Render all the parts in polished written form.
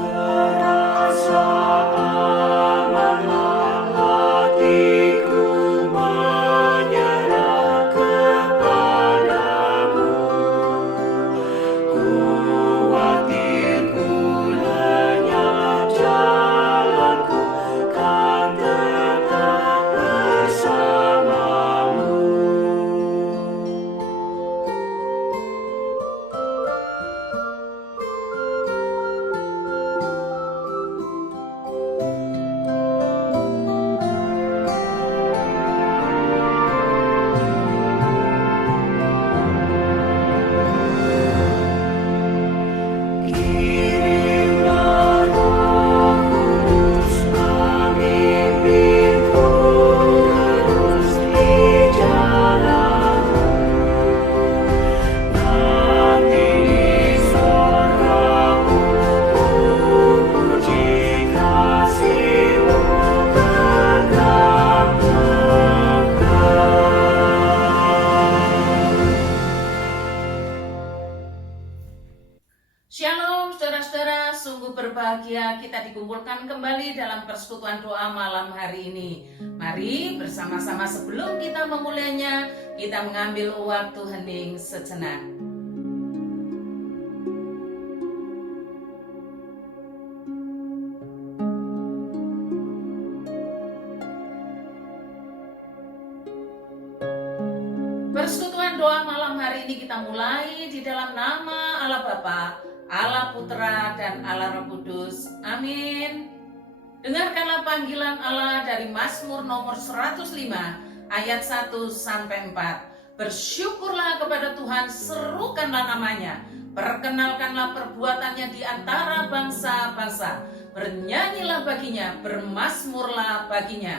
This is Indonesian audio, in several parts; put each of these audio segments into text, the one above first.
Terasa amanlah hatiku menyerah kepadamu. Kuatinku lenyap jalanku, kan tetap bersamamu. Kirimlah Roh Kudus memimpinku terus di jalanmu. Nanti di sorgamu puji kasih-Mu kekal kekal. Shalom saudara-saudara, sungguh berbahagia kita dikumpulkan kembali dalam persekutuan doa malam hari ini. Mari bersama-sama sebelum kita memulainya, kita mengambil waktu hening sejenak. Persekutuan doa malam hari ini kita mulai di dalam nama Allah Bapa, Allah Putra, dan Allah Roh Kudus. Amin. Dengarkanlah panggilan Allah dari Mazmur nomor 105 ayat 1 sampai 4. Bersyukurlah kepada Tuhan, serukanlah namanya, perkenalkanlah perbuatannya di antara bangsa-bangsa. Bernyanyilah baginya, bermazmurlah baginya.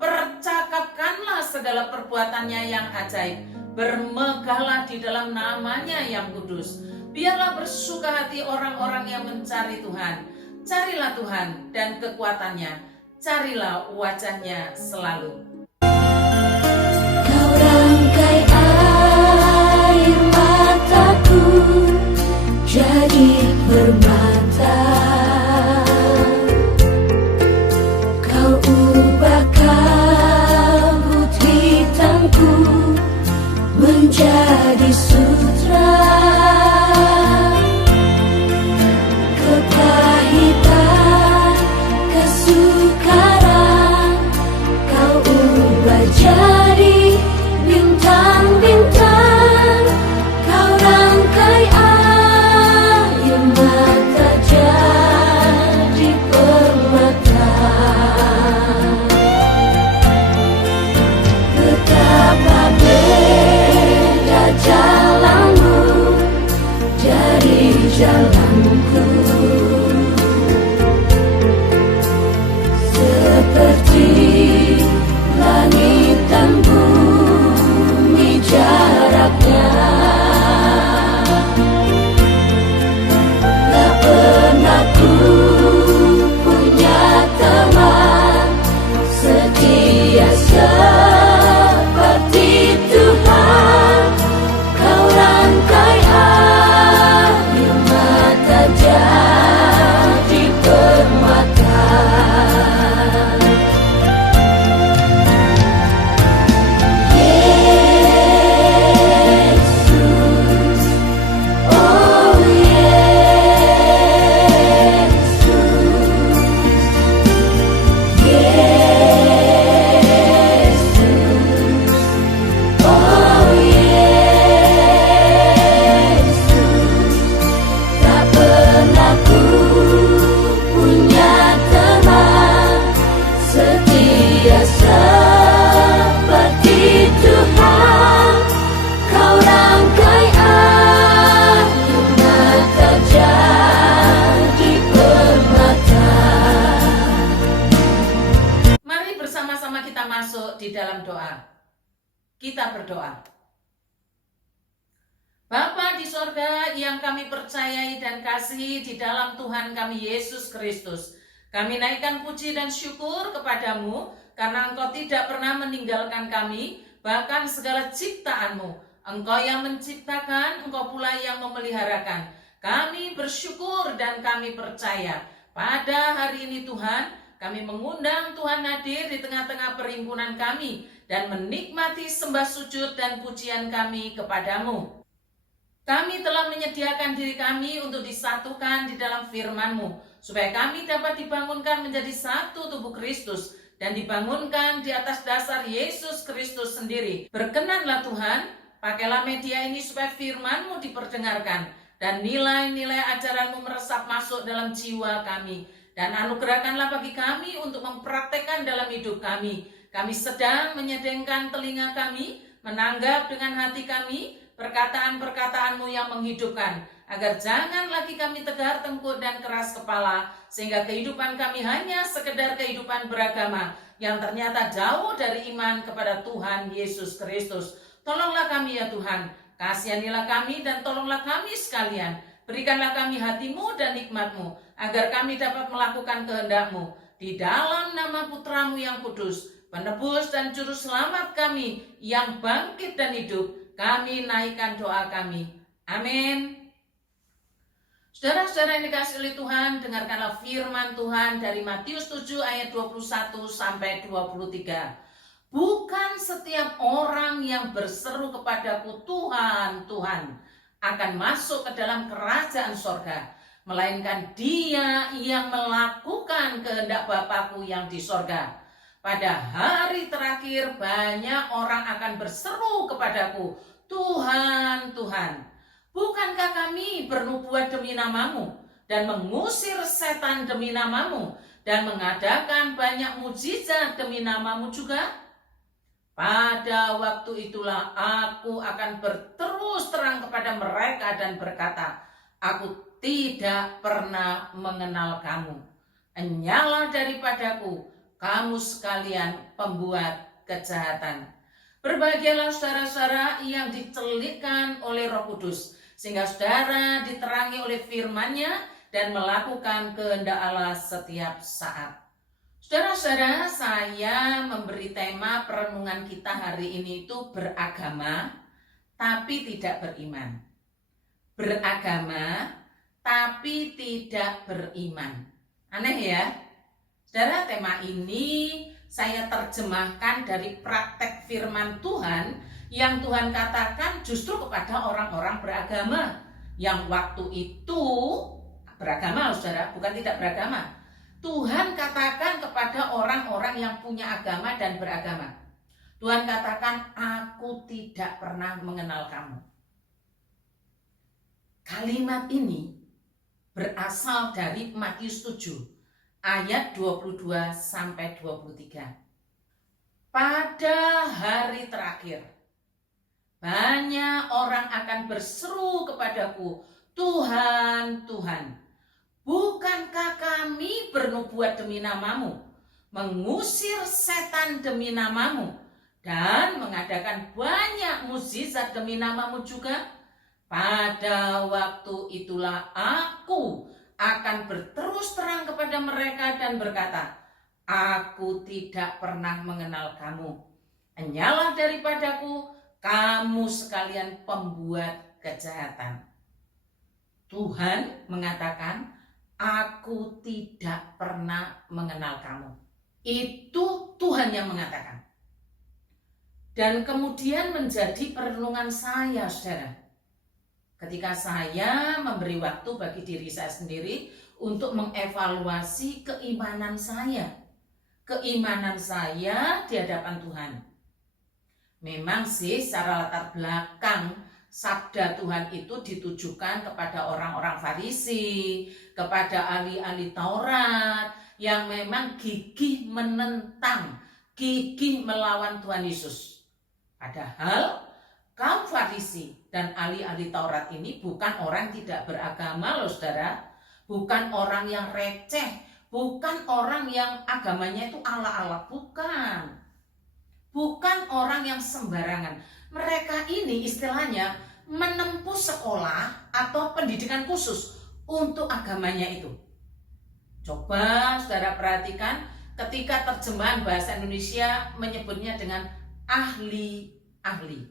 Percakapkanlah segala perbuatannya yang ajaib. Bermegahlah di dalam namanya yang kudus. Biarlah bersuka hati orang-orang yang mencari Tuhan. Carilah Tuhan dan kekuatannya. Carilah wajahnya selalu. Kau rangkai air mataku jadi permata. Kau ubah kabut hitamku menjadi sutra. Kepahitan, kesukaran, kau ubah jadi bintang-bintang. Kau rangkai air mata jadi permata. Betapa beda jalanmu dari jalanku. Seperti langit dan bumi jaraknya. Tak pernah ku punya teman setia seperti Tuhan. Kau rangkai air mata jadi permata. Yesus, oh Yesus, Yesus, oh Yesus. Tak pernah ku punya teman setia seperti Tuhan. Kau rangkai air mata jadi permata. Mari bersama-sama kita masuk di dalam doa. Kita berdoa. Bapa di sorga yang kami percayai dan kasihi di dalam Tuhan kami Yesus Kristus, kami naikkan puji dan syukur kepadamu karena Engkau tidak pernah meninggalkan kami, bahkan segala ciptaan-Mu. Engkau yang menciptakan, Engkau pula yang memeliharakan. Kami bersyukur dan kami percaya pada hari ini Tuhan, kami mengundang Tuhan hadir di tengah-tengah perhimpunan kami dan menikmati sembah sujud dan pujian kami kepadamu. Kami telah menyediakan diri kami untuk disatukan di dalam firman-Mu, supaya kami dapat dibangunkan menjadi satu tubuh Kristus dan dibangunkan di atas dasar Yesus Kristus sendiri. Berkenanlah Tuhan, pakailah media ini supaya firman-Mu diperdengarkan dan nilai-nilai ajaran-Mu meresap masuk dalam jiwa kami. Dan anugerahkanlah bagi kami untuk mempraktekkan dalam hidup kami. Kami sedang menyedengkan telinga kami, menanggap dengan hati kami perkataan-perkataan-Mu yang menghidupkan, agar jangan lagi kami tegar tengkuk dan keras kepala, sehingga kehidupan kami hanya sekedar kehidupan beragama yang ternyata jauh dari iman kepada Tuhan Yesus Kristus. Tolonglah kami ya Tuhan, kasihanilah kami dan tolonglah kami sekalian. Berikanlah kami hati-Mu dan nikmat-Mu, agar kami dapat melakukan kehendak-Mu. Di dalam nama Putra-Mu yang kudus, penebus dan juru selamat kami yang bangkit dan hidup, kami naikkan doa kami. Amin. Saudara-saudara yang dikasihi oleh Tuhan, dengarkanlah firman Tuhan dari Matius 7 ayat 21 sampai 23. Bukan setiap orang yang berseru kepadaku Tuhan, Tuhan, akan masuk ke dalam kerajaan sorga, melainkan dia yang melakukan kehendak Bapa-Ku yang di sorga. Pada hari terakhir banyak orang akan berseru kepadaku, Tuhan, Tuhan, bukankah kami bernubuat demi nama-Mu dan mengusir setan demi nama-Mu dan mengadakan banyak mujizat demi nama-Mu juga? Pada waktu itulah aku akan berterus terang kepada mereka dan berkata, aku tidak pernah mengenal kamu. Enyalah daripadaku, kamu sekalian pembuat kejahatan. Berbahagialah saudara-saudara yang dicelitkan oleh Roh Kudus, sehingga saudara diterangi oleh firman-Nya dan melakukan kehendak Allah setiap saat. Saudara-saudara, saya memberi tema perenungan kita hari ini itu beragama tapi tidak beriman. Beragama tapi tidak beriman. Aneh ya? Saudara, tema ini saya terjemahkan dari praktek firman Tuhan yang Tuhan katakan justru kepada orang-orang beragama yang waktu itu beragama, saudara, bukan tidak beragama. Tuhan katakan kepada orang-orang yang punya agama dan beragama. Tuhan katakan, aku tidak pernah mengenal kamu. Kalimat ini berasal dari Matius 7 ayat 22 sampai 23. Pada hari terakhir banyak orang akan berseru kepadaku, Tuhan, Tuhan, bukankah kami bernubuat demi nama-Mu, mengusir setan demi nama-Mu, dan mengadakan banyak mukjizat demi nama-Mu juga? Pada waktu itulah aku akan berterus terang kepada mereka dan berkata, aku tidak pernah mengenal kamu. Enyalah daripadaku, kamu sekalian pembuat kejahatan. Tuhan mengatakan, aku tidak pernah mengenal kamu. Itu Tuhan yang mengatakan. Dan kemudian menjadi perenungan saya, saudara. Ketika saya memberi waktu bagi diri saya sendiri untuk mengevaluasi keimanan saya. Keimanan saya di hadapan Tuhan. Memang sih secara latar belakang sabda Tuhan itu ditujukan kepada orang-orang Farisi, kepada ahli-ahli Taurat yang memang gigih menentang, gigih melawan Tuhan Yesus. Padahal kaum Farisi dan ahli-ahli Taurat ini bukan orang tidak beragama loh saudara. Bukan orang yang receh, bukan orang yang agamanya itu ala-ala, bukan. Bukan orang yang sembarangan. Mereka ini istilahnya menempuh sekolah atau pendidikan khusus untuk agamanya itu. Coba saudara perhatikan ketika terjemahan bahasa Indonesia menyebutnya dengan ahli-ahli.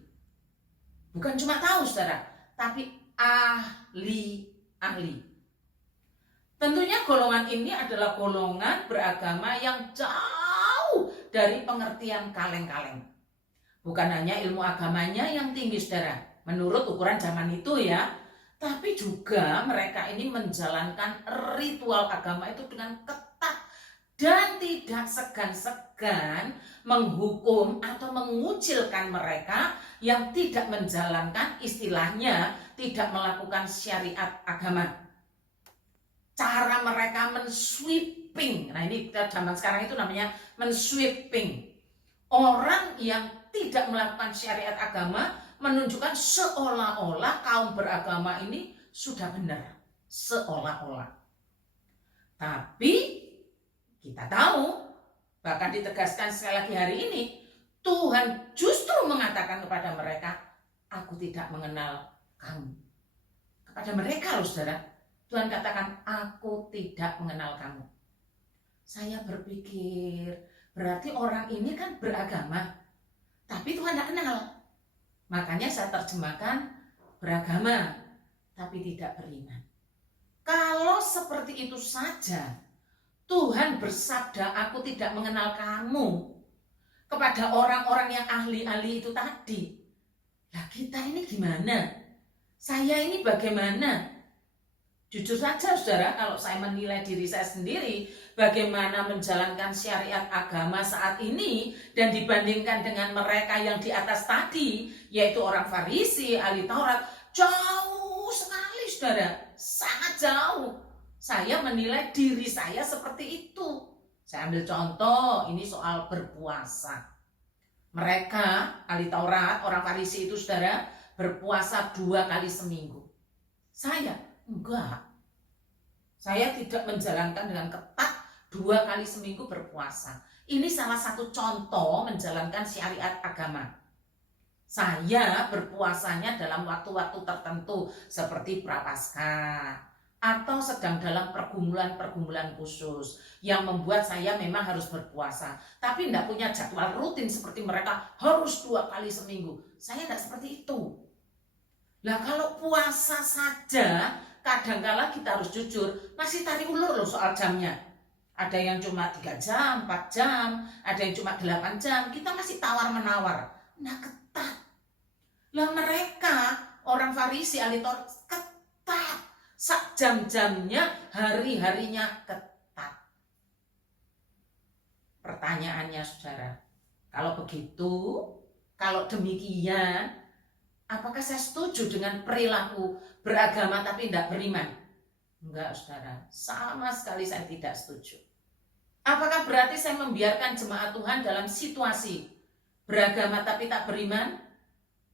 Bukan cuma tahu saudara, tapi ahli-ahli. ahli. Tentunya golongan ini adalah golongan beragama yang jauh dari pengertian kaleng-kaleng. Bukan hanya ilmu agamanya yang tinggi, saudara, menurut ukuran zaman itu ya, tapi juga mereka ini menjalankan ritual agama itu dengan ketat dan tidak segan-segan menghukum atau mengucilkan mereka yang tidak menjalankan, istilahnya tidak melakukan syariat agama. Cara mereka mensweeping, nah ini zaman sekarang itu namanya mensweeping. Orang yang tidak melakukan syariat agama menunjukkan seolah-olah kaum beragama ini sudah benar, seolah-olah. Tapi kita tahu, bahkan ditegaskan sekali lagi hari ini, Tuhan justru mengatakan kepada mereka, aku tidak mengenal kamu. Kepada mereka loh, saudara, Tuhan katakan, aku tidak mengenal kamu. Saya berpikir, berarti orang ini kan beragama, tapi Tuhan tidak kenal. Makanya saya terjemahkan beragama, tapi tidak beriman. Kalau seperti itu saja, Tuhan bersabda, aku tidak mengenal kamu, kepada orang-orang yang ahli-ahli itu tadi. Lah kita ini gimana? Saya ini bagaimana? Jujur saja, saudara, kalau saya menilai diri saya sendiri, bagaimana menjalankan syariat agama saat ini dan dibandingkan dengan mereka yang di atas tadi, yaitu orang Farisi, ahli Taurat, jauh sekali, saudara, sangat jauh. Saya menilai diri saya seperti itu. Saya ambil contoh, ini soal berpuasa. Mereka, ahli Taurat, orang Farisi itu, saudara, berpuasa 2 kali seminggu. Saya enggak. Saya tidak menjalankan dengan ketat 2 kali seminggu berpuasa. Ini salah satu contoh menjalankan syariat agama. Saya berpuasanya dalam waktu-waktu tertentu seperti Prapaskah atau sedang dalam pergumulan-pergumulan khusus yang membuat saya memang harus berpuasa. Tapi tidak punya jadwal rutin seperti mereka harus 2 kali seminggu. Saya tidak seperti itu. Nah kalau puasa saja, kadangkala kita harus jujur, masih tarik ulur loh soal jamnya. Ada yang cuma 3 jam, 4 jam, ada yang cuma 8 jam, kita masih tawar-menawar. Nah ketat. Lah mereka, orang Farisi, ahli Taurat, ketat. Sak jam-jamnya, hari-harinya ketat. Pertanyaannya, saudara, kalau begitu, kalau demikian, apakah saya setuju dengan perilaku beragama tapi tidak beriman? Enggak, saudara. Sama sekali saya tidak setuju. Apakah berarti saya membiarkan jemaat Tuhan dalam situasi beragama tapi tak beriman?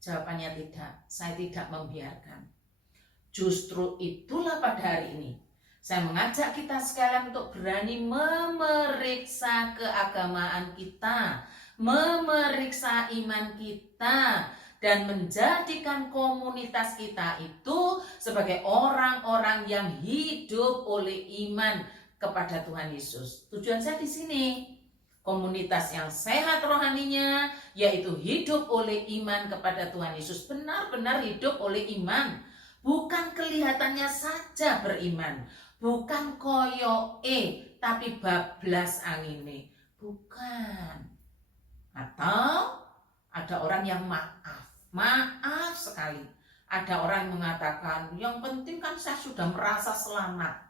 Jawabannya tidak. Saya tidak membiarkan. Justru itulah pada hari ini saya mengajak kita sekalian untuk berani memeriksa keagamaan kita, memeriksa iman kita, dan menjadikan komunitas kita itu sebagai orang-orang yang hidup oleh iman kepada Tuhan Yesus. Tujuan saya di sini, komunitas yang sehat rohaninya, yaitu hidup oleh iman kepada Tuhan Yesus. Benar-benar hidup oleh iman, bukan kelihatannya saja beriman, bukan koyoke, tapi bablas angine, bukan. Atau ada orang yang maaf sekali. Ada orang yang mengatakan, yang penting kan saya sudah merasa selamat.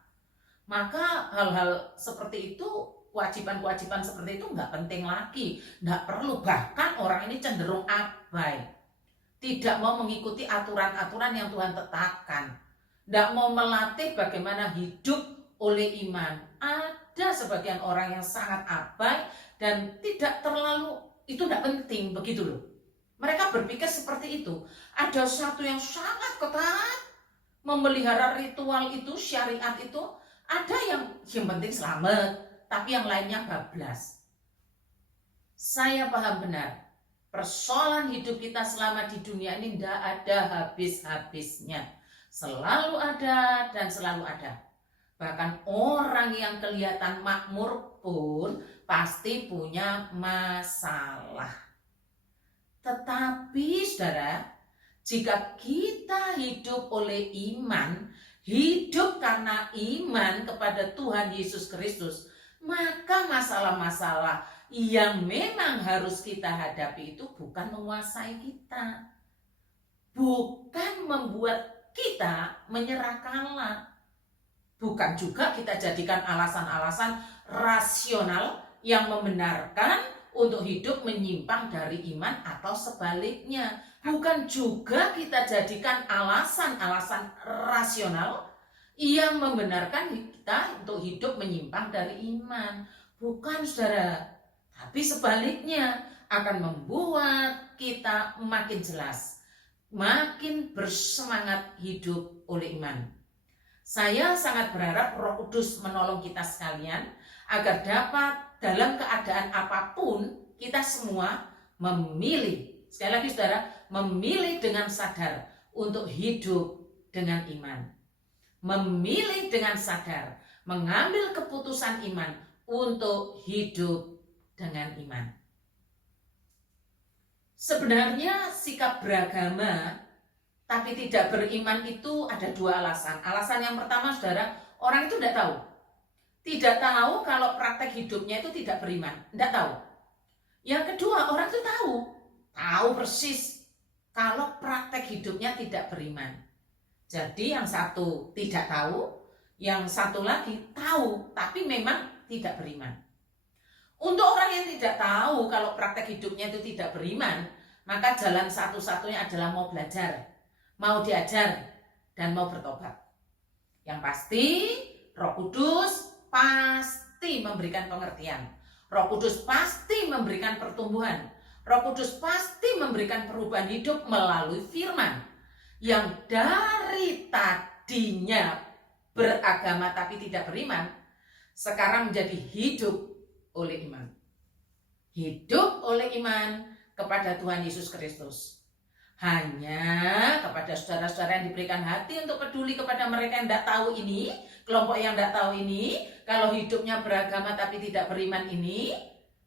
Maka hal-hal seperti itu, kewajiban-kewajiban seperti itu nggak penting lagi. Nggak perlu, bahkan orang ini cenderung abai. Tidak mau mengikuti aturan-aturan yang Tuhan tetapkan. Nggak mau melatih bagaimana hidup oleh iman. Ada sebagian orang yang sangat abai dan tidak terlalu, itu nggak penting, begitu loh. Mereka berpikir seperti itu. Ada sesuatu yang sangat ketat, memelihara ritual itu, syariat itu. Ada yang penting selamat, tapi yang lainnya bablas. Saya paham benar, persoalan hidup kita selama di dunia ini tidak ada habis-habisnya. Selalu ada dan selalu ada. Bahkan orang yang kelihatan makmur pun pasti punya masalah. Tetapi saudara, jika kita hidup oleh iman hidup karena iman kepada Tuhan Yesus Kristus, maka masalah-masalah yang memang harus kita hadapi itu bukan menguasai kita, bukan membuat kita menyerah kalah, bukan juga kita jadikan alasan-alasan rasional yang membenarkan untuk hidup menyimpang dari iman atau sebaliknya. Bukan juga kita jadikan alasan-alasan rasional yang membenarkan kita untuk hidup menyimpang dari iman. Bukan, saudara. Tapi sebaliknya akan membuat kita makin jelas, makin bersemangat hidup oleh iman. Saya sangat berharap Roh Kudus menolong kita sekalian agar dapat dalam keadaan apapun kita semua memilih, sekali lagi saudara, memilih dengan sadar untuk hidup dengan iman. Memilih dengan sadar, mengambil keputusan iman untuk hidup dengan iman. Sebenarnya sikap beragama tapi tidak beriman itu ada dua alasan. Alasan yang pertama, saudara, orang itu tidak tahu. Tidak tahu kalau praktek hidupnya itu tidak beriman. Tidak tahu. Yang kedua, orang itu tahu. Tahu persis kalau praktek hidupnya tidak beriman. Jadi yang satu tidak tahu, yang satu lagi tahu tapi memang tidak beriman. Untuk orang yang tidak tahu kalau praktek hidupnya itu tidak beriman, maka jalan satu-satunya adalah mau belajar, mau diajar, dan mau bertobat. Yang pasti Roh Kudus pasti memberikan pengertian. Roh Kudus pasti memberikan pertumbuhan. Roh Kudus pasti memberikan perubahan hidup melalui firman yang dari tadinya beragama tapi tidak beriman, sekarang menjadi hidup oleh iman. Hidup oleh iman kepada Tuhan Yesus Kristus. Hanya kepada saudara-saudara yang diberikan hati untuk peduli kepada mereka yang tidak tahu ini, kelompok yang tidak tahu ini, kalau hidupnya beragama tapi tidak beriman ini,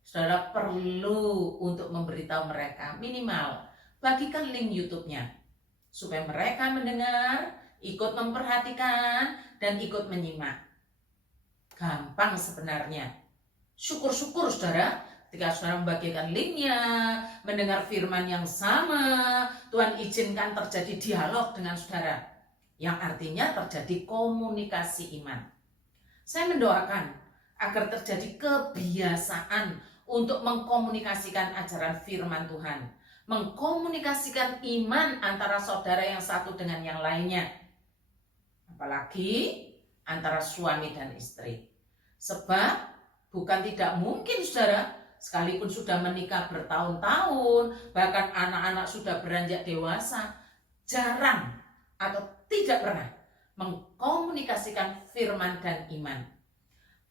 saudara perlu untuk memberitahu mereka, minimal bagikan link YouTube-nya supaya mereka mendengar, ikut memperhatikan, dan ikut menyimak. Gampang sebenarnya. Syukur-syukur saudara, ketika saudara membagikan linknya, mendengar firman yang sama, Tuhan izinkan terjadi dialog dengan saudara, yang artinya terjadi komunikasi iman. Saya mendoakan agar terjadi kebiasaan untuk mengkomunikasikan ajaran firman Tuhan, mengkomunikasikan iman antara saudara yang satu dengan yang lainnya, apalagi antara suami dan istri. Sebab bukan tidak mungkin saudara, sekalipun sudah menikah bertahun-tahun, bahkan anak-anak sudah beranjak dewasa, jarang atau tidak pernah mengkomunikasikan firman dan iman.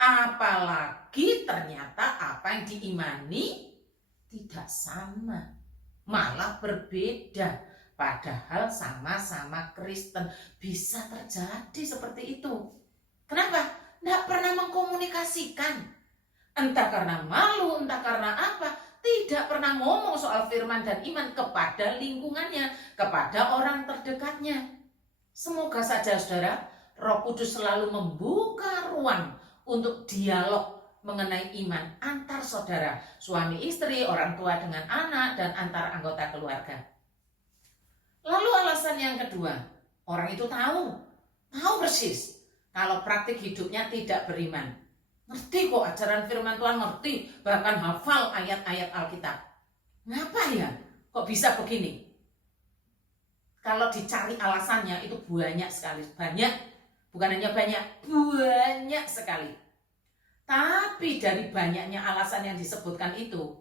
Apalagi ternyata apa yang diimani tidak sama, malah berbeda, padahal sama-sama Kristen. Bisa terjadi seperti itu. Kenapa? Tidak pernah mengkomunikasikan. Entah karena malu, entah karena apa, tidak pernah ngomong soal firman dan iman kepada lingkungannya, kepada orang terdekatnya. Semoga saja saudara, Roh Kudus selalu membuka ruang untuk dialog mengenai iman antar saudara, suami istri, orang tua dengan anak, dan antar anggota keluarga. Lalu alasan yang kedua, orang itu tahu persis kalau praktik hidupnya tidak beriman. Ngerti kok ajaran firman Tuhan, ngerti, bahkan hafal ayat-ayat Alkitab. Ngapa ya? Kok bisa begini? Kalau dicari alasannya itu banyak sekali. Banyak, bukan hanya banyak sekali. Tapi dari banyaknya alasan yang disebutkan itu,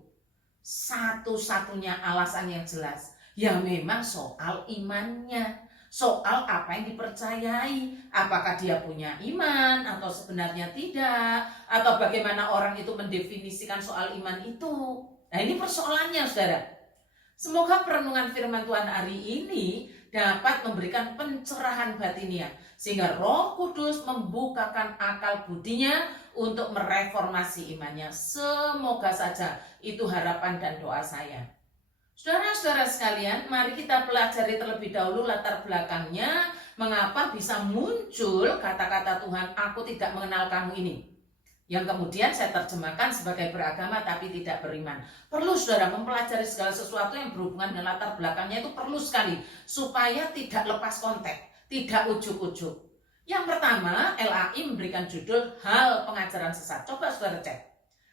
satu-satunya alasan yang jelas, ya memang soal imannya. Soal apa yang dipercayai, apakah dia punya iman atau sebenarnya tidak, atau bagaimana orang itu mendefinisikan soal iman itu. Nah ini persoalannya saudara. Semoga perenungan firman Tuhan hari ini dapat memberikan pencerahan batiniah, sehingga Roh Kudus membukakan akal budinya untuk mereformasi imannya. Semoga saja itu harapan dan doa saya. Saudara-saudara sekalian, mari kita pelajari terlebih dahulu latar belakangnya mengapa bisa muncul kata-kata Tuhan, aku tidak mengenal kamu ini. Yang kemudian saya terjemahkan sebagai beragama tapi tidak beriman. Perlu saudara mempelajari segala sesuatu yang berhubungan dengan latar belakangnya itu perlu sekali. Supaya tidak lepas konteks, tidak ujuk-ujuk. Yang pertama, LAI memberikan judul hal pengajaran sesat. Coba saudara cek.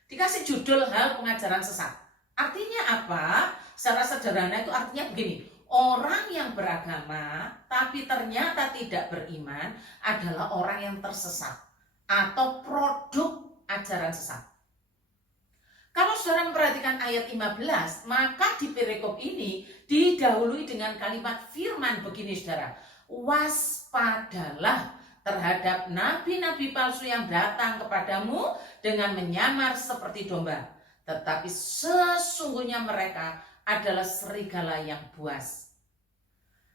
Dikasih judul hal pengajaran sesat. Artinya apa? Secara sederhana itu artinya begini. Orang yang beragama tapi ternyata tidak beriman adalah orang yang tersesat atau produk ajaran sesat. Kalau saudara memperhatikan ayat 15, maka di perikop ini didahului dengan kalimat firman begini saudara. Waspadalah terhadap nabi-nabi palsu yang datang kepadamu dengan menyamar seperti domba. Tetapi sesungguhnya mereka adalah serigala yang buas.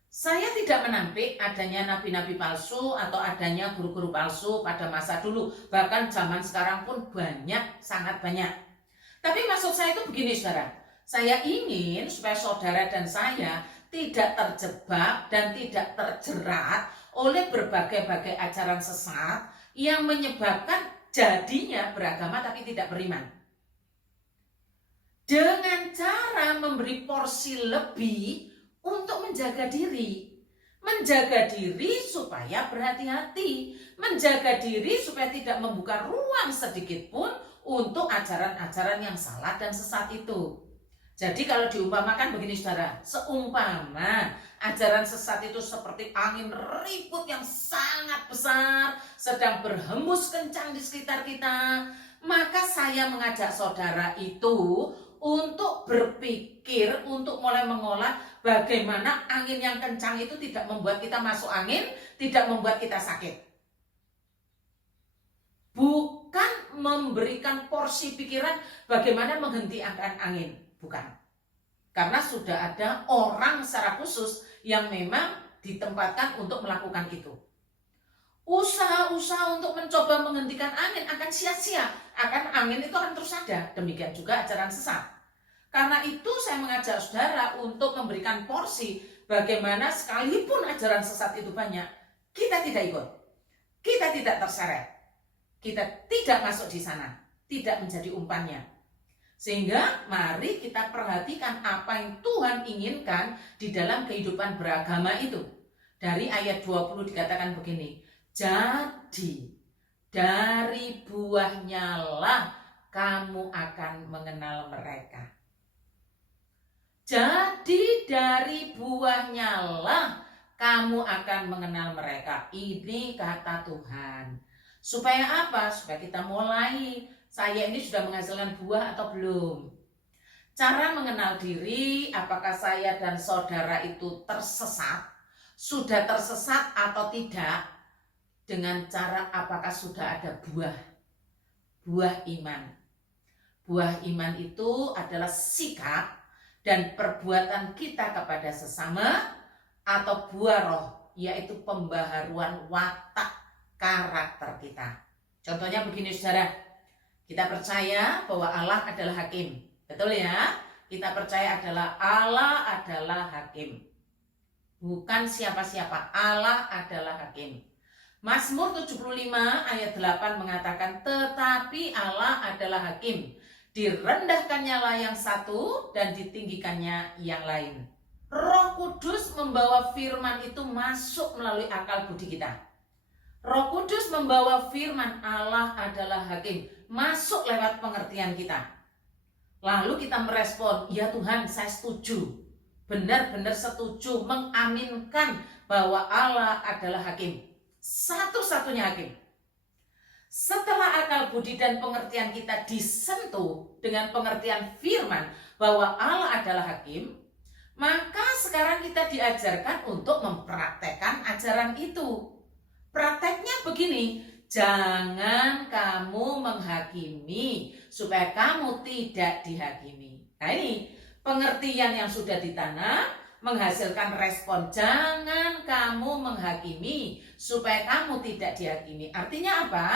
Saya tidak menampik adanya nabi-nabi palsu atau adanya guru-guru palsu pada masa dulu. Bahkan zaman sekarang pun banyak, sangat banyak. Tapi maksud saya itu begini saudara. Saya ingin supaya saudara dan saya tidak terjebak dan tidak terjerat oleh berbagai-bagai ajaran sesat yang menyebabkan jadinya beragama tapi tidak beriman. Dengan cara memberi porsi lebih untuk menjaga diri. Menjaga diri supaya berhati-hati. Menjaga diri supaya tidak membuka ruang sedikit pun untuk ajaran-ajaran yang salah dan sesat itu. Jadi kalau diumpamakan begini saudara, seumpama ajaran sesat itu seperti angin ribut yang sangat besar sedang berhembus kencang di sekitar kita, maka saya mengajak saudara itu untuk berpikir, untuk mulai mengolah bagaimana angin yang kencang itu tidak membuat kita masuk angin, tidak membuat kita sakit. Bukan memberikan porsi pikiran bagaimana menghentikan angin, bukan. Karena sudah ada orang secara khusus yang memang ditempatkan untuk melakukan itu. Usaha-usaha untuk mencoba menghentikan angin akan sia-sia. Angin itu akan terus ada. Demikian juga ajaran sesat. Karena itu saya mengajak saudara untuk memberikan porsi bagaimana sekalipun ajaran sesat itu banyak, kita tidak ikut. Kita tidak terseret. Kita tidak masuk di sana. Tidak menjadi umpannya. Sehingga mari kita perhatikan apa yang Tuhan inginkan di dalam kehidupan beragama itu. Dari ayat 20 dikatakan begini. Jadi dari buahnya lah kamu akan mengenal mereka. Jadi dari buahnya lah kamu akan mengenal mereka. Ini kata Tuhan. Supaya apa? Supaya kita mulai. Saya ini sudah menghasilkan buah atau belum? Cara mengenal diri, apakah saya dan saudara itu tersesat? Sudah tersesat atau tidak? Dengan cara apakah sudah ada buah iman. Buah iman itu adalah sikap dan perbuatan kita kepada sesama, atau buah roh, yaitu pembaharuan watak karakter kita. Contohnya begini saudara, kita percaya bahwa Allah adalah hakim, betul ya? Kita percaya Allah adalah hakim, bukan siapa-siapa, Allah adalah hakim. Mazmur 75 ayat 8 mengatakan, tetapi Allah adalah hakim, direndahkannya lah yang satu dan ditinggikannya yang lain. Roh Kudus membawa firman itu masuk melalui akal budi kita. Roh Kudus membawa firman Allah adalah hakim masuk lewat pengertian kita. Lalu kita merespon, ya Tuhan saya setuju, benar-benar setuju, mengaminkan bahwa Allah adalah hakim, satu-satunya hakim. Setelah akal budi dan pengertian kita disentuh dengan pengertian firman bahwa Allah adalah hakim, maka sekarang kita diajarkan untuk mempraktekkan ajaran itu. Prakteknya begini, jangan kamu menghakimi supaya kamu tidak dihakimi. Nah ini pengertian yang sudah ditanam menghasilkan respon, jangan kamu menghakimi supaya kamu tidak dihakimi. Artinya apa?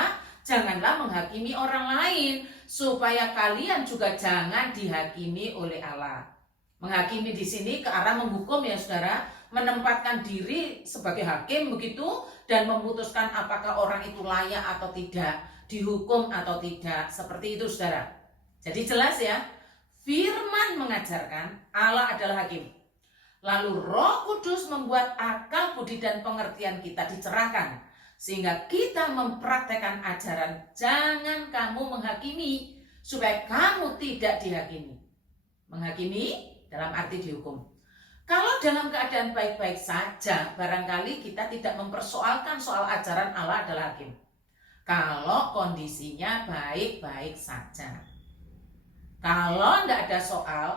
Janganlah menghakimi orang lain supaya kalian juga jangan dihakimi oleh Allah. Menghakimi di sini ke arah menghukum ya saudara, menempatkan diri sebagai hakim begitu dan memutuskan apakah orang itu layak atau tidak, dihukum atau tidak, seperti itu saudara. Jadi jelas ya, firman mengajarkan Allah adalah hakim. Lalu Roh Kudus membuat akal, budi dan pengertian kita dicerahkan sehingga kita mempraktekkan ajaran jangan kamu menghakimi supaya kamu tidak dihakimi. Menghakimi dalam arti dihukum. Kalau dalam keadaan baik-baik saja, barangkali kita tidak mempersoalkan soal ajaran Allah adalah hakim. Kalau kondisinya baik-baik saja. Kalau tidak ada soal,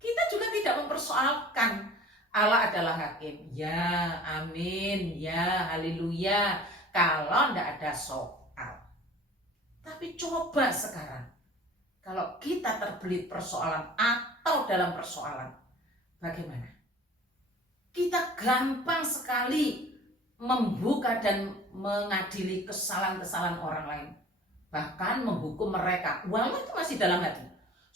kita juga tidak mempersoalkan Allah adalah hakim. Ya, amin, ya, haleluya. Kalau tidak ada soal. Tapi coba sekarang, kalau kita terbelit persoalan atau dalam persoalan, bagaimana? Kita gampang sekali membuka dan mengadili kesalahan-kesalahan orang lain. Bahkan menghukum mereka, walau itu masih dalam hati.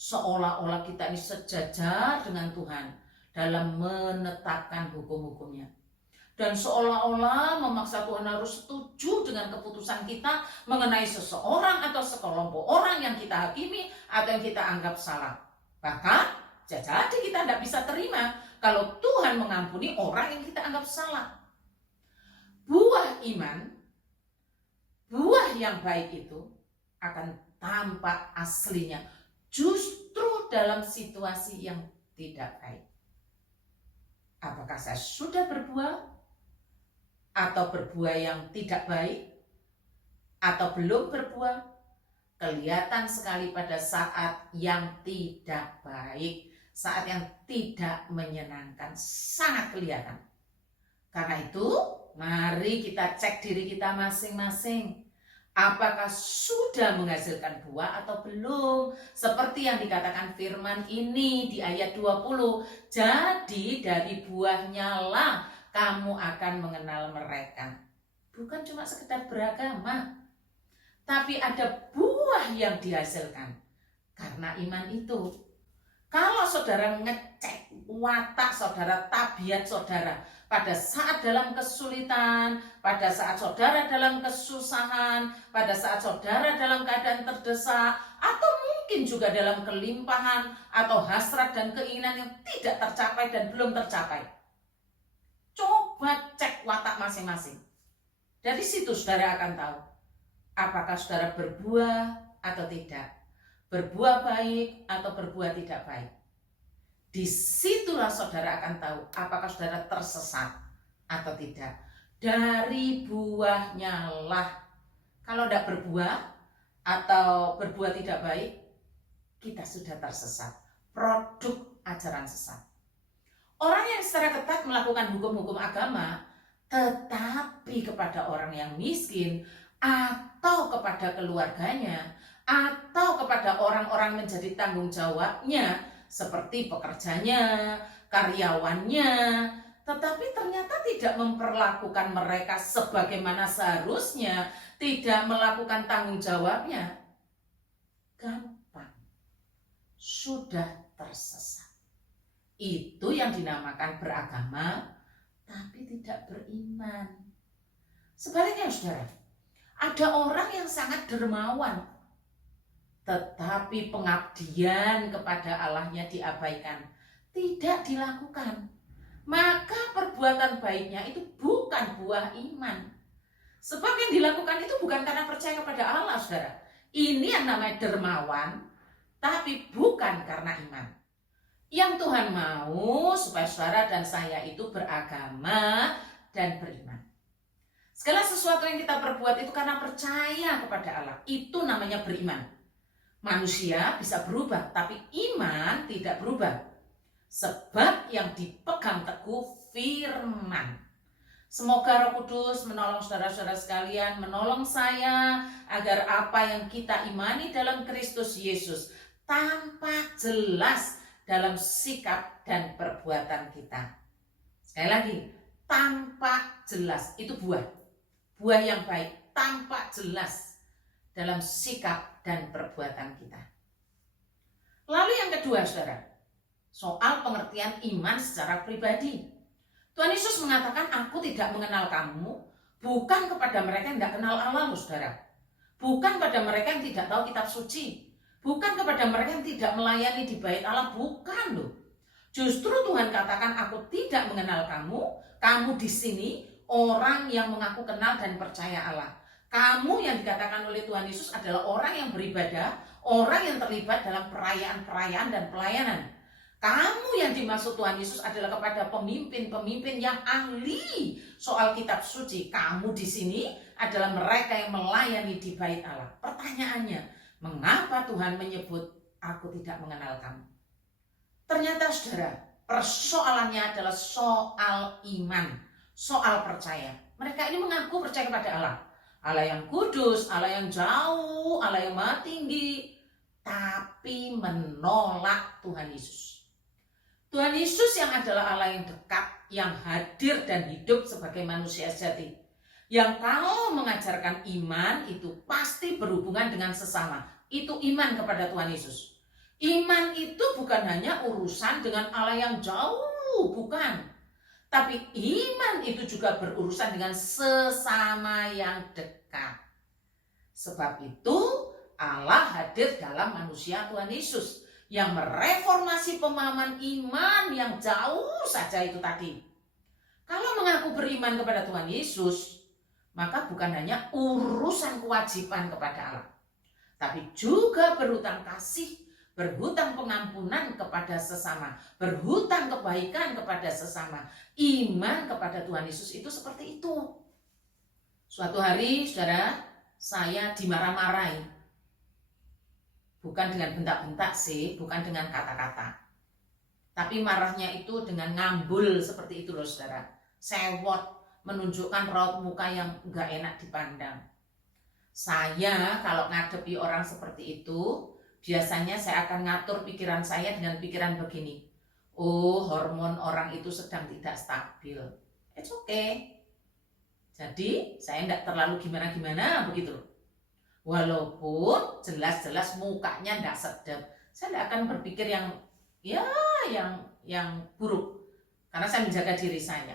Seolah-olah kita ini sejajar dengan Tuhan dalam menetapkan hukum-hukumnya. Dan seolah-olah memaksa Tuhan harus setuju dengan keputusan kita mengenai seseorang atau sekelompok orang yang kita hakimi atau yang kita anggap salah. Bahkan jadi kita tidak bisa terima kalau Tuhan mengampuni orang yang kita anggap salah. Buah iman, buah yang baik itu akan tampak aslinya justru dalam situasi yang tidak baik. Apakah saya sudah berbuah atau berbuah yang tidak baik atau belum berbuah? Kelihatan sekali pada saat yang tidak baik, saat yang tidak menyenangkan, sangat kelihatan. Karena itu, mari kita cek diri kita masing-masing. Apakah sudah menghasilkan buah atau belum? Seperti yang dikatakan firman ini di ayat 20. Jadi dari buahnya lah kamu akan mengenal mereka. Bukan cuma sekedar beragama, tapi ada buah yang dihasilkan karena iman itu. Kalau saudara ngecek watak saudara, tabiat saudara pada saat dalam kesulitan, pada saat saudara dalam kesusahan, pada saat saudara dalam keadaan terdesak, atau mungkin juga dalam kelimpahan atau hasrat dan keinginan yang tidak tercapai dan belum tercapai. Coba cek watak masing-masing. Dari situ saudara akan tahu apakah saudara berbuah atau tidak, berbuah baik atau berbuah tidak baik. Disitulah saudara akan tahu apakah saudara tersesat atau tidak. Dari buahnya lah. Kalau tidak berbuah atau berbuah tidak baik, kita sudah tersesat. Produk ajaran sesat. Orang yang secara ketat melakukan hukum-hukum agama, tetapi kepada orang yang miskin atau kepada keluarganya atau kepada orang-orang menjadi tanggung jawabnya seperti pekerjanya, karyawannya, tetapi ternyata tidak memperlakukan mereka sebagaimana seharusnya, tidak melakukan tanggung jawabnya, gampang sudah tersesat. Itu yang dinamakan beragama tapi tidak beriman. Sebaliknya saudara, ada orang yang sangat dermawan, tetapi pengabdian kepada Allahnya diabaikan, tidak dilakukan. Maka perbuatan baiknya itu bukan buah iman. Sebab yang dilakukan itu bukan karena percaya kepada Allah, saudara. Ini yang namanya dermawan, tapi bukan karena iman. Yang Tuhan mau supaya saudara dan saya itu beragama dan beriman. Segala sesuatu yang kita perbuat itu karena percaya kepada Allah. Itu namanya beriman. Manusia bisa berubah, tapi iman tidak berubah. Sebab yang dipegang teguh firman. Semoga Roh Kudus menolong saudara-saudara sekalian, menolong saya agar apa yang kita imani dalam Kristus Yesus tampak jelas dalam sikap dan perbuatan kita. Sekali lagi, tampak jelas, itu buah. Buah yang baik, tampak jelas dalam sikap dan perbuatan kita. Lalu yang kedua, saudara, soal pengertian iman secara pribadi. Tuhan Yesus mengatakan, aku tidak mengenal kamu, bukan kepada mereka yang tidak kenal Allah, saudara. Bukan pada mereka yang tidak tahu kitab suci. Bukan kepada mereka yang tidak melayani di bait Allah, bukan loh. Justru Tuhan katakan, aku tidak mengenal kamu, kamu di sini orang yang mengaku kenal dan percaya Allah. Kamu yang dikatakan oleh Tuhan Yesus adalah orang yang beribadah, orang yang terlibat dalam perayaan-perayaan dan pelayanan. Kamu yang dimaksud Tuhan Yesus adalah kepada pemimpin-pemimpin yang ahli soal kitab suci. Kamu di sini adalah mereka yang melayani di bait Allah. Pertanyaannya, mengapa Tuhan menyebut aku tidak mengenal kamu? Ternyata saudara, persoalannya adalah soal iman, soal percaya. Mereka ini mengaku percaya kepada Allah. Allah yang kudus, Allah yang jauh, Allah yang maha tinggi, tapi menolak Tuhan Yesus. Tuhan Yesus yang adalah Allah yang dekat, yang hadir dan hidup sebagai manusia sejati. Yang kalau mengajarkan iman itu pasti berhubungan dengan sesama. Itu iman kepada Tuhan Yesus. Iman itu bukan hanya urusan dengan Allah yang jauh, bukan. Tapi iman itu juga berurusan dengan sesama yang dekat. Sebab itu Allah hadir dalam manusia Tuhan Yesus yang mereformasi pemahaman iman yang jauh saja itu tadi. Kalau mengaku beriman kepada Tuhan Yesus, maka bukan hanya urusan kewajiban kepada Allah, tapi juga berhutang kasih, berhutang pengampunan kepada sesama, berhutang kebaikan kepada sesama. Iman kepada Tuhan Yesus itu seperti itu. Suatu hari, saudara, saya dimarah-marahi. Bukan dengan bentak-bentak sih, bukan dengan kata-kata. Tapi marahnya itu dengan ngambul seperti itu loh saudara. Sewot, menunjukkan raut muka yang gak enak dipandang. Saya kalau ngadepi orang seperti itu, biasanya saya akan ngatur pikiran saya dengan pikiran begini. Oh, hormon orang itu sedang tidak stabil. It's okay. Jadi saya tidak terlalu gimana-gimana begitu. Walaupun jelas-jelas mukanya tidak sedap, saya tidak akan berpikir yang buruk, karena saya menjaga diri saya.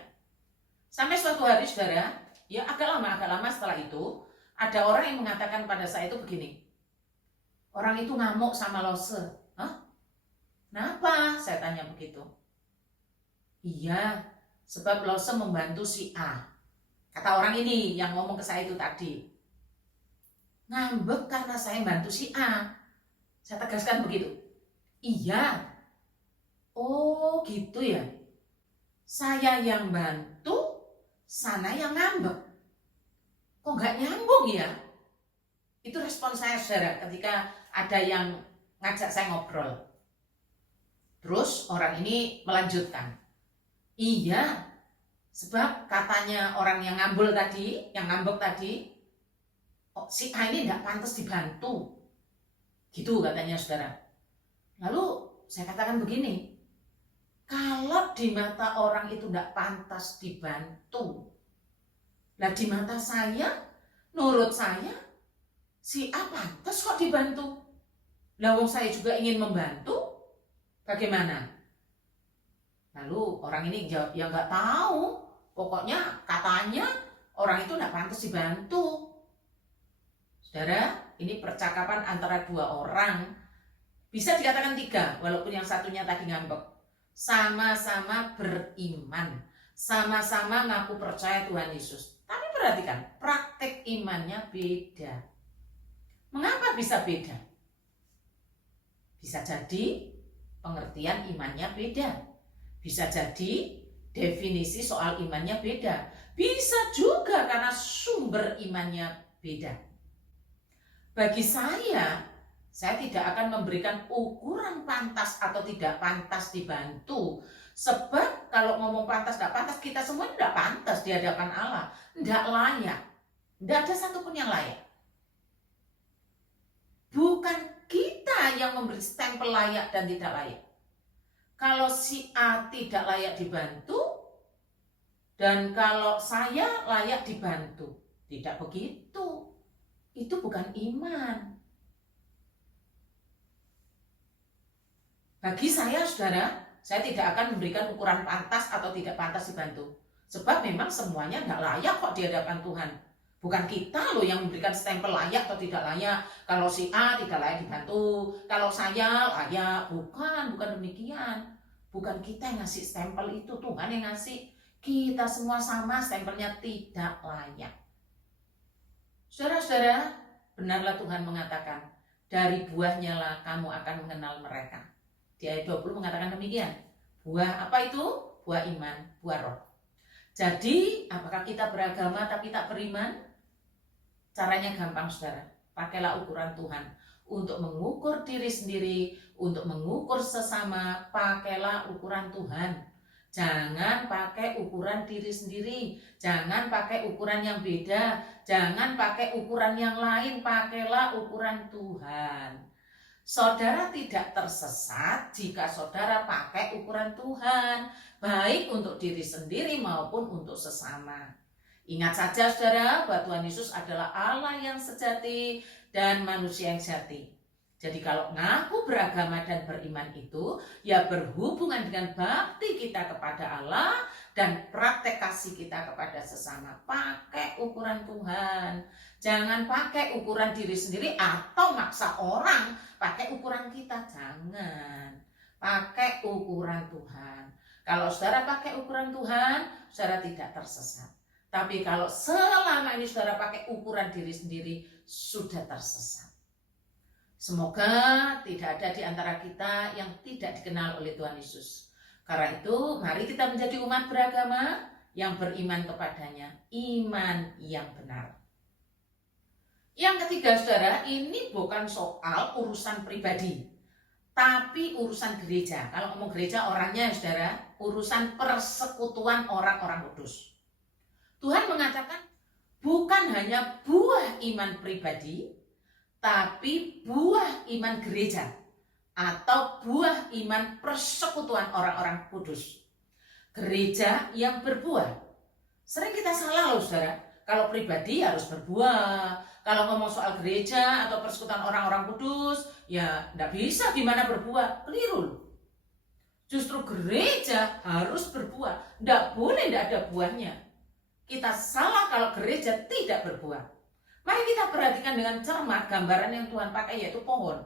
Sampai suatu hari saudara, ya agak lama setelah itu, ada orang yang mengatakan pada saya itu begini, orang itu ngamuk sama Lose. Hah? Kenapa? Saya tanya begitu. Iya, sebab Lose membantu si A. Kata orang ini yang ngomong ke saya itu tadi. Ngambek karena saya bantu si A. Saya tegaskan begitu. Iya. Oh gitu ya. Saya yang bantu, sana yang ngambek. Kok gak nyambung ya? Itu respon saya saudara ketika ada yang ngajak saya ngobrol. Terus orang ini melanjutkan. Iya. Sebab katanya orang yang ngambek tadi, oh, si A ini tidak pantas dibantu. Gitu katanya saudara. Lalu saya katakan begini, kalau di mata orang itu tidak pantas dibantu, lah di mata saya, menurut saya, si A pantas kok dibantu. Lah wong saya juga ingin membantu, bagaimana? Lalu orang ini jawab, ya nggak tahu, pokoknya katanya orang itu tidak pantas dibantu. Saudara, ini percakapan antara dua orang, bisa dikatakan tiga, walaupun yang satunya tadi ngambek. Sama-sama beriman, sama-sama ngaku percaya Tuhan Yesus. Tapi perhatikan, praktek imannya beda. Mengapa bisa beda? Bisa jadi pengertian imannya beda. Bisa jadi definisi soal imannya beda. Bisa juga karena sumber imannya beda. Bagi saya tidak akan memberikan ukuran pantas atau tidak pantas dibantu. Sebab kalau ngomong pantas tidak pantas, kita semua tidak pantas di hadapan Allah. Tidak layak. Tidak ada satupun yang layak. Bukan kita yang memberi stempel layak dan tidak layak. Kalau si A tidak layak dibantu, dan kalau saya layak dibantu. Tidak begitu. Itu bukan iman. Bagi saya, saudara, saya tidak akan memberikan ukuran pantas atau tidak pantas dibantu. Sebab memang semuanya nggak layak kok di hadapan Tuhan. Bukan kita loh yang memberikan stempel layak atau tidak layak. Kalau si A tidak layak dibantu, kalau saya layak. Bukan demikian. Bukan kita yang ngasih stempel itu, Tuhan yang ngasih. Kita semua sama, stempelnya tidak layak. Saudara-saudara, benarlah Tuhan mengatakan, dari buahnya lah kamu akan mengenal mereka. Di ayat 20 mengatakan demikian. Buah apa itu? Buah iman, buah roh. Jadi, apakah kita beragama tapi tak beriman? Caranya gampang, saudara. Pakailah ukuran Tuhan untuk mengukur diri sendiri, untuk mengukur sesama. Pakailah ukuran Tuhan. Jangan pakai ukuran diri sendiri. Jangan pakai ukuran yang beda. Jangan pakai ukuran yang lain. Pakailah ukuran Tuhan. Saudara tidak tersesat jika saudara pakai ukuran Tuhan, baik untuk diri sendiri maupun untuk sesama. Ingat saja saudara, bahwa Tuhan Yesus adalah Allah yang sejati dan manusia yang sejati. Jadi kalau ngaku beragama dan beriman itu, ya berhubungan dengan bakti kita kepada Allah dan praktek kasih kita kepada sesama. Pakai ukuran Tuhan. Jangan pakai ukuran diri sendiri atau maksa orang pakai ukuran kita. Jangan. Pakai ukuran Tuhan. Kalau saudara pakai ukuran Tuhan, saudara tidak tersesat. Tapi kalau selama ini saudara pakai ukuran diri sendiri, sudah tersesat. Semoga tidak ada di antara kita yang tidak dikenal oleh Tuhan Yesus. Karena itu, mari kita menjadi umat beragama yang beriman kepadanya. Iman yang benar. Yang ketiga, saudara, ini bukan soal urusan pribadi, tapi urusan gereja. Kalau ngomong gereja orangnya, saudara, urusan persekutuan orang-orang kudus. Tuhan mengatakan bukan hanya buah iman pribadi, tapi buah iman gereja atau buah iman persekutuan orang-orang kudus. Gereja yang berbuah. Sering kita salah loh saudara. Kalau pribadi harus berbuah. Kalau ngomong soal gereja atau persekutuan orang-orang kudus, ya tidak bisa gimana berbuah. Keliru loh. Justru gereja harus berbuah. Tidak boleh tidak ada buahnya. Kita salah kalau gereja tidak berbuah. Mari kita perhatikan dengan cermat gambaran yang Tuhan pakai, yaitu pohon.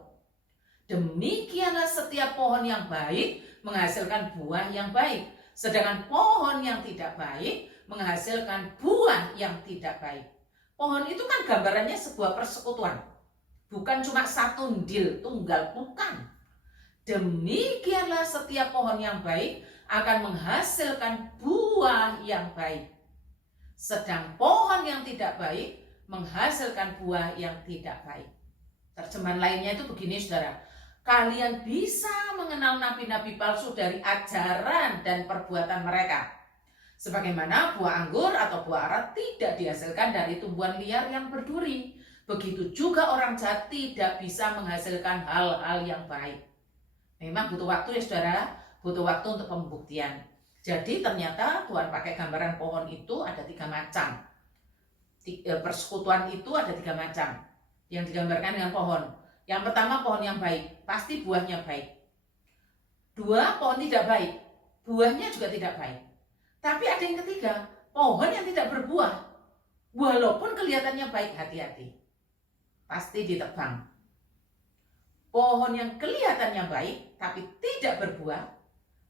Demikianlah setiap pohon yang baik menghasilkan buah yang baik. Sedangkan pohon yang tidak baik menghasilkan buah yang tidak baik. Pohon itu kan gambarannya sebuah persekutuan. Bukan cuma satu ndil tunggal, bukan. Demikianlah setiap pohon yang baik akan menghasilkan buah yang baik. Sedang pohon yang tidak baik menghasilkan buah yang tidak baik. Terjemahan lainnya itu begini saudara. Kalian bisa mengenal nabi-nabi palsu dari ajaran dan perbuatan mereka. Sebagaimana buah anggur atau buah ara tidak dihasilkan dari tumbuhan liar yang berduri. Begitu juga orang jahat tidak bisa menghasilkan hal-hal yang baik. Memang butuh waktu ya saudara. Butuh waktu untuk pembuktian. Jadi ternyata Tuhan pakai gambaran pohon itu ada 3 macam. Persekutuan itu ada 3 macam yang digambarkan dengan pohon. Yang pertama pohon yang baik, pasti buahnya baik. 2, pohon tidak baik, buahnya juga tidak baik. Tapi ada yang ketiga, pohon yang tidak berbuah, walaupun kelihatannya baik, hati-hati, pasti ditebang. Pohon yang kelihatannya baik tapi tidak berbuah,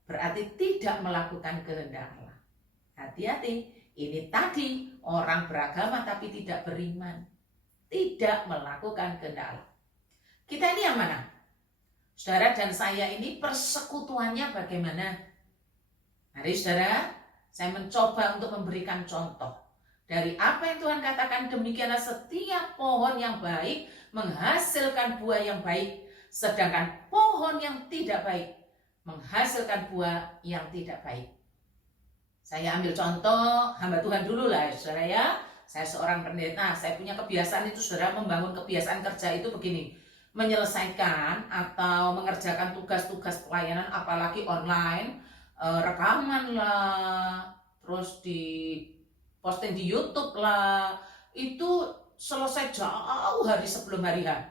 berarti tidak melakukan kehendak Allah. Hati-hati. Ini tadi orang beragama tapi tidak beriman. Tidak melakukan kehendak Allah. Kita ini yang mana? Saudara dan saya ini persekutuannya bagaimana? Mari saudara, saya mencoba untuk memberikan contoh. Dari apa yang Tuhan katakan, demikianlah setiap pohon yang baik menghasilkan buah yang baik. Sedangkan pohon yang tidak baik menghasilkan buah yang tidak baik. Saya ambil contoh hamba Tuhan dulu lah saudara ya. Saya seorang pendeta, saya punya kebiasaan itu saudara, membangun kebiasaan kerja itu begini. Menyelesaikan atau mengerjakan tugas-tugas pelayanan apalagi online, rekaman lah, terus di posting di YouTube lah, itu selesai jauh hari sebelum hari H.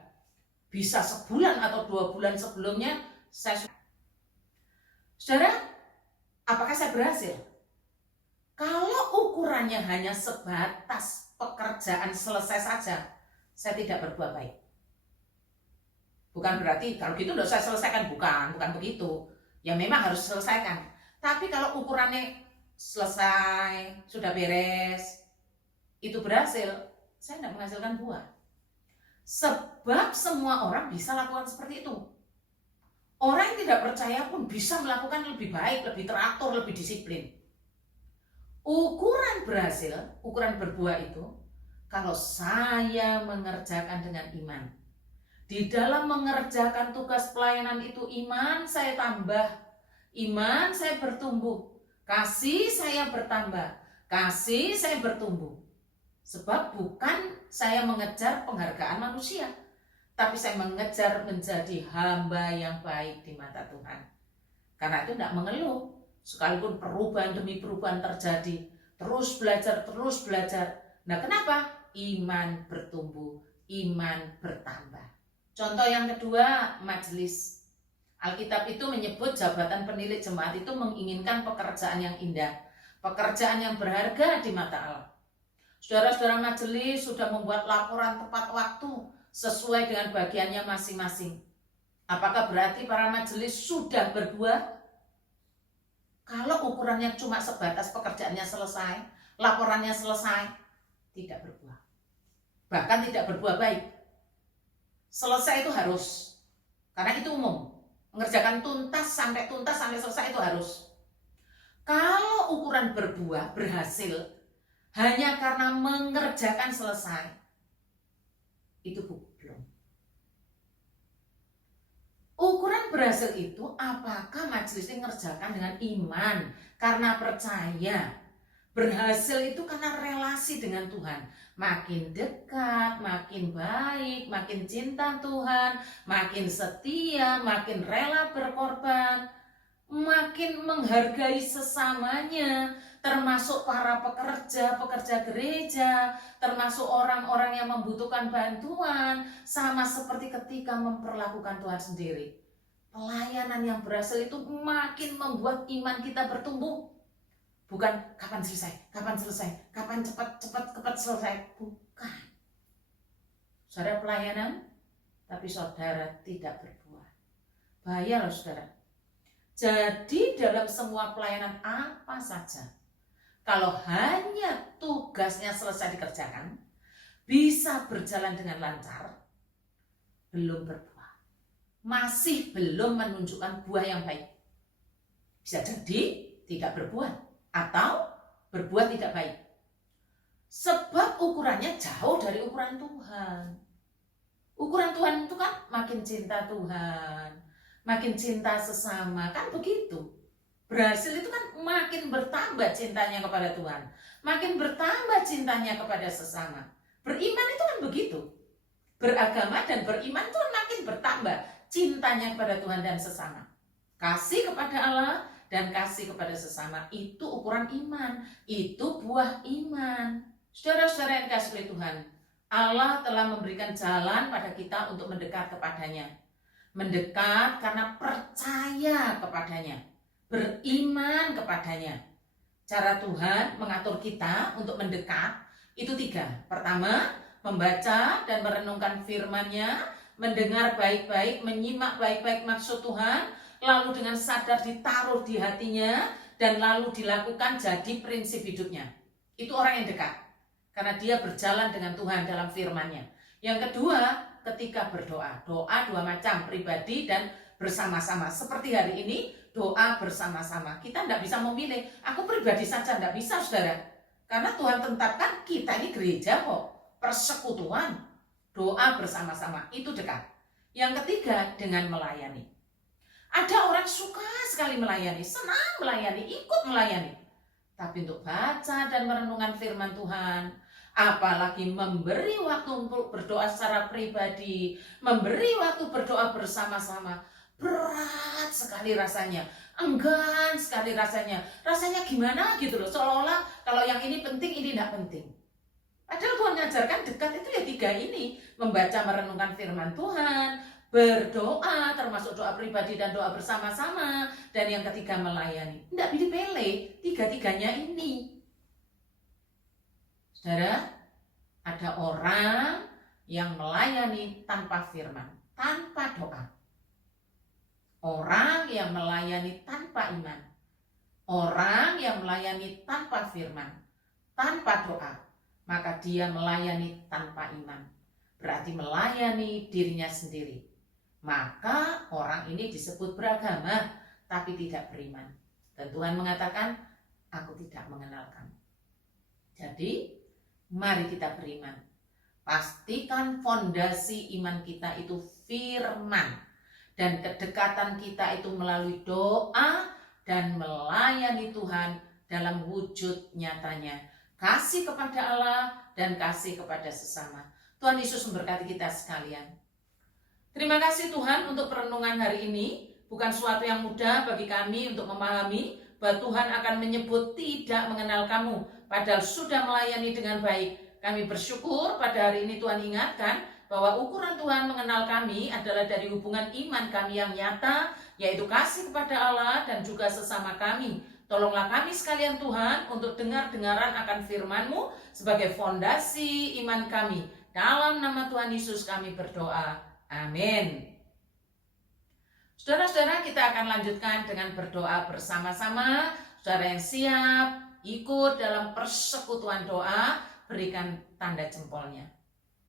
Bisa sebulan atau 2 bulan sebelumnya saya Saudara, apakah saya berhasil? Kalau ukurannya hanya sebatas pekerjaan selesai saja, saya tidak berbuat baik. Bukan berarti kalau gitu tidak saya selesaikan, bukan begitu. Ya memang harus selesaikan. Tapi kalau ukurannya selesai, sudah beres, itu berhasil, saya tidak menghasilkan buah. Sebab semua orang bisa lakukan seperti itu. Orang yang tidak percaya pun bisa melakukan lebih baik, lebih teratur, lebih disiplin. Ukuran berhasil, ukuran berbuah itu, kalau saya mengerjakan dengan iman. Di dalam mengerjakan tugas pelayanan itu iman saya tambah, iman saya bertumbuh, kasih saya bertambah, kasih saya bertumbuh. Sebab bukan saya mengejar penghargaan manusia, tapi saya mengejar menjadi hamba yang baik di mata Tuhan. Karena itu tidak mengeluh, sekalipun perubahan demi perubahan terjadi, terus belajar. Nah kenapa? Iman bertumbuh, iman bertambah. Contoh yang kedua, majelis. Alkitab itu menyebut jabatan penilik jemaat itu menginginkan pekerjaan yang indah, pekerjaan yang berharga di mata Allah. Saudara-saudara majelis sudah membuat laporan tepat waktu sesuai dengan bagiannya masing-masing. Apakah berarti para majelis sudah berbuah? Kalau ukurannya cuma sebatas pekerjaannya selesai, laporannya selesai, tidak berbuah. Bahkan tidak berbuah baik. Selesai itu harus, karena itu umum. Mengerjakan tuntas sampai selesai itu harus. Kalau ukuran berbuah, berhasil, hanya karena mengerjakan selesai, itu belum. Ukuran berhasil itu apakah majelis ini mengerjakan dengan iman, karena percaya. Berhasil itu karena relasi dengan Tuhan. Makin dekat, makin baik, makin cinta Tuhan, makin setia, makin rela berkorban, makin menghargai sesamanya, termasuk para pekerja gereja, termasuk orang-orang yang membutuhkan bantuan, sama seperti ketika memperlakukan Tuhan sendiri. Pelayanan yang berhasil itu makin membuat iman kita bertumbuh. Bukan kapan selesai, kapan cepat selesai. Bukan. Saudara pelayanan, tapi saudara tidak berbuah. Bahaya loh saudara. Jadi dalam semua pelayanan apa saja, kalau hanya tugasnya selesai dikerjakan, bisa berjalan dengan lancar, belum berbuah. Masih belum menunjukkan buah yang baik. Bisa jadi tidak berbuah atau berbuah tidak baik. Sebab ukurannya jauh dari ukuran Tuhan. Ukuran Tuhan itu kan makin cinta Tuhan, makin cinta sesama, kan begitu. Berhasil itu kan makin bertambah cintanya kepada Tuhan, makin bertambah cintanya kepada sesama. Beriman itu kan begitu. Beragama dan beriman itu kan makin bertambah cintanya kepada Tuhan dan sesama. Kasih kepada Allah dan kasih kepada sesama, itu ukuran iman, itu buah iman. Saudara-saudara yang dikasihi oleh Tuhan, Allah telah memberikan jalan pada kita untuk mendekat kepadanya. Mendekat karena percaya kepadanya, beriman kepadanya. Cara Tuhan mengatur kita untuk mendekat itu 3. Pertama, membaca dan merenungkan firman-Nya, mendengar baik-baik, menyimak baik-baik maksud Tuhan, lalu dengan sadar ditaruh di hatinya, dan lalu dilakukan jadi prinsip hidupnya. Itu orang yang dekat, karena dia berjalan dengan Tuhan dalam firman-Nya. Yang kedua, ketika berdoa. Doa 2 macam, pribadi dan bersama-sama. Seperti hari ini, doa bersama-sama. Kita tidak bisa memilih, aku pribadi saja, tidak bisa saudara. Karena Tuhan tetapkan kita ini gereja kok, persekutuan. Doa bersama-sama, itu dekat. Yang ketiga, dengan melayani. Ada orang suka sekali melayani, senang melayani, ikut melayani. Tapi untuk baca dan merenungkan firman Tuhan, apalagi memberi waktu untuk berdoa secara pribadi, memberi waktu berdoa bersama-sama, berat sekali rasanya, enggan sekali rasanya. Rasanya gimana gitu loh, seolah-olah kalau yang ini penting, ini tidak penting. Padahal Tuhan mengajarkan dekat itu ya 3 ini, membaca merenungkan firman Tuhan, berdoa, termasuk doa pribadi dan doa bersama-sama, dan yang ketiga melayani. Tidak pilih-pilih, tiga-tiganya ini. Saudara, ada orang yang melayani tanpa firman, tanpa doa. Orang yang melayani tanpa iman. Orang yang melayani tanpa firman, tanpa doa, maka dia melayani tanpa iman. Berarti melayani dirinya sendiri. Maka orang ini disebut beragama, tapi tidak beriman. Dan Tuhan mengatakan, aku tidak mengenal kamu. Jadi, mari kita beriman. Pastikan fondasi iman kita itu firman. Dan kedekatan kita itu melalui doa dan melayani Tuhan dalam wujud nyatanya. Kasih kepada Allah dan kasih kepada sesama. Tuhan Yesus memberkati kita sekalian. Terima kasih Tuhan untuk perenungan hari ini. Bukan suatu yang mudah bagi kami untuk memahami bahwa Tuhan akan menyebut tidak mengenal kamu, padahal sudah melayani dengan baik. Kami bersyukur pada hari ini Tuhan ingatkan bahwa ukuran Tuhan mengenal kami adalah dari hubungan iman kami yang nyata, yaitu kasih kepada Allah dan juga sesama kami. Tolonglah kami sekalian Tuhan untuk dengar-dengaran akan firman-Mu sebagai fondasi iman kami. Dalam nama Tuhan Yesus kami berdoa. Amin. Saudara-saudara, kita akan lanjutkan dengan berdoa bersama-sama. Saudara yang siap ikut dalam persekutuan doa, berikan tanda jempolnya.